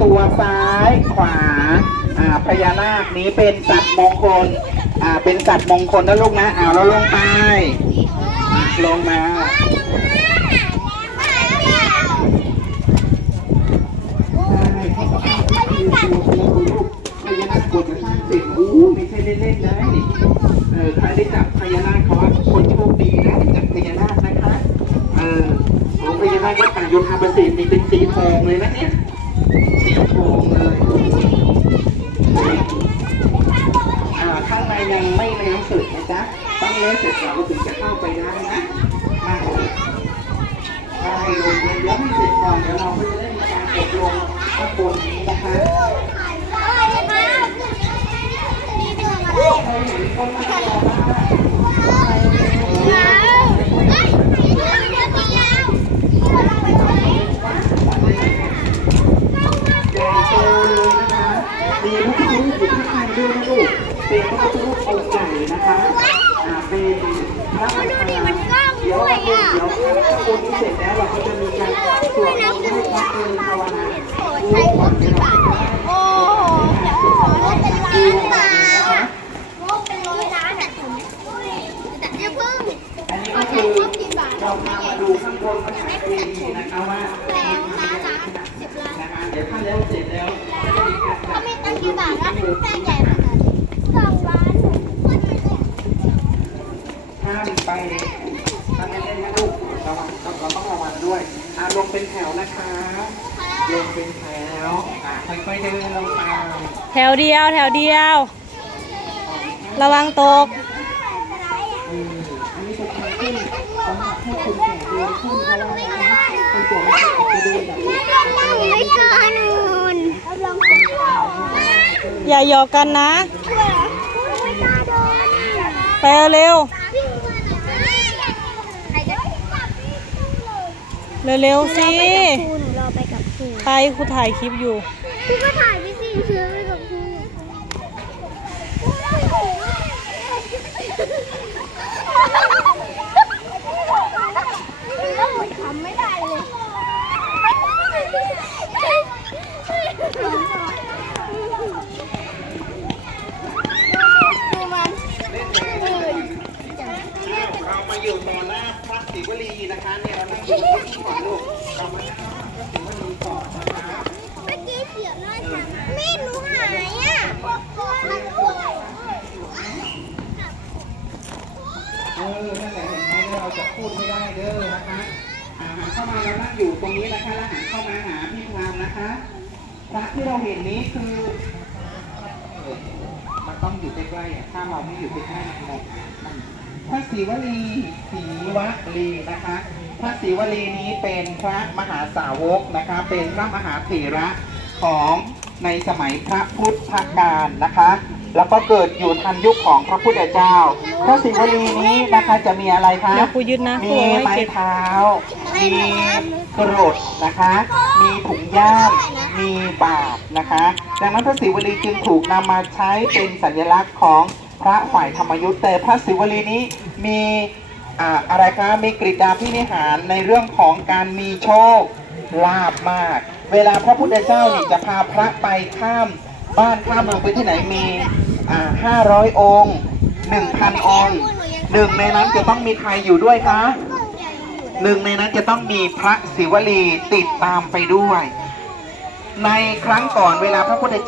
ตัวซ้ายขวาอ่าพญานาคนี้เป็นสัตว์มงคลอ่าเป็นสัตว์มงคลนะลูกนะเอาแล้วลงไปอะลงมาใช่เขาบอกว่าคือตัวตัวลูกพญานาคกดจะสร้างเสร็จอู้ไม่ใช่เล่นๆนะนี่เออใครได้จับพญานาคเขาว่าคนโชคดีนะได้จับพญานาคนะคะเออโอ้พญานาควัดป่าโยธาประสิทธิ์นี่เป็นสีทองเลยนะเนี่ยสีทองเลยอ่าข้างในยังไม่แล้วเสร็จนะจ๊ะต้องแล้ว เราถึงจะเข้าไปได้นะมาเลยใช่ลงเดี๋ยวไม่เสร็จก่อนเดี๋ยวเราก็จะได้มีการอบรมข้างบนนี้นะคะใหญ่โตเลยนะคะ มีพระพุทธรูปอยู่ข้างในด้วยนะลูก เป็นพระพุทธรูปองค์ใหญ่นะคะ อ่า เป็น พระประธานเดี๋ยวเราเดี๋ยวข้างบนนี้เสร็จแล้วเราก็จะมีการสวดมนต์ให้พระเจริญภาวนารูปวันเวลาโอ้โหเป็นล้านบาทเป็นร้อยล้านอะแต่อย่เพิ่งอันนี้ก็คือเราพามาดูข้างบนพระธาตุเจดีนะคะว่าแล้วล้านล้านสิบล้านนะคะเดี๋ยวถ้าแล้วเสร็จแล้วก็จะมีการจั เขา ด ไม่ตั้งกี่บาทนะแค่ใหญ่ขนาดนี้สองล้าน ห้ามไปถ้าไม่เล่นนะลูกระวังเราต้องระวังด้วยอ่าลงเป็นแถวนะคะ ลงเป็นแถวอะค่อยๆเดินลงตามแถวเดียว แถวเดียว ระวังตกอืมอันนี้จะทำขึ้นสำหรับให้คนแก่เดินขึ้นเพราะว่าคนแก่ไม่อาจจะเดินแบบนี้ไม่เกินนู่นลองขึ้นช่วยอย่าหยอกกันนะไม่กล้าเดินไปเร็ว ใครจะ เร็วๆสิครูหนูรอไปกับครูไปครูถ่ายคลิปอยู่พี่ก็ถ่ายไปสิเชื่อไปกับครูทำไม่ได้เลย เรามาอยู่ต่อหน้า พระศิวลีนะคะเนี่ยเรานั่งอยู่ที่ก่อนลูกเรามานั่งพระศิวลีก่อนนะคะเมื่อกี้เสียงน้อยจังไม่รู้หายอะเออนั่นแหละเห็นไหมเราจะพูดไม่ได้เด้อนะคะอาหันเข้ามาเรานั่งอยู่ตรงนี้นะคะแล้วหันเข้ามาหาพี่พรามนะคะพระที่เราเห็นนี้คือมันต้องอยู่ใกล้ๆอะถ้าเราไม่อยู่ใกล้ๆมันมองมัน พระศิวลีศรีวลีนะคะ พระศิวลีนี้เป็นพระมหาสาวกนะคะ เป็นพระมหาเถระของในสมัยพระพุทธกาลนะคะ แล้วก็เกิดอยู่ทันยุคของพระพุทธเจ้า พระศิวลีนี้นะคะจะมีอะไรคะเดี๋ยวครูยึดนะครูมีเอาไว้ไม้เก็บเท้า มีกรดนะคะ มีถุงย่าม มีบาตรนะคะ ดังนั้นพระศิวลีจึงถูกนำมาใช้เป็นสัญลักษณ์ของพ ระฝ่ายธรรมยุทธ์แต่พระศิวลีนี้มีอ่าอะไรคะมีกริยาพินิหารในเรื่องของการมีโชคลาบมาก เวลาพระพุทธเจ้านี่จะพาพระไปข้ามบ้านข้ามเมืองไปที่ไหนมีห้าร้อยองค์หนึ่งพันองค์หนึ่งในนั้นจะต้องมีใครอยู่ด้วยคะหนึ่งในนั้นจะต้องมีพระศิวลีติดตามไปด้วย ในครั้งก่อนเวลาพระพุทธเจ้า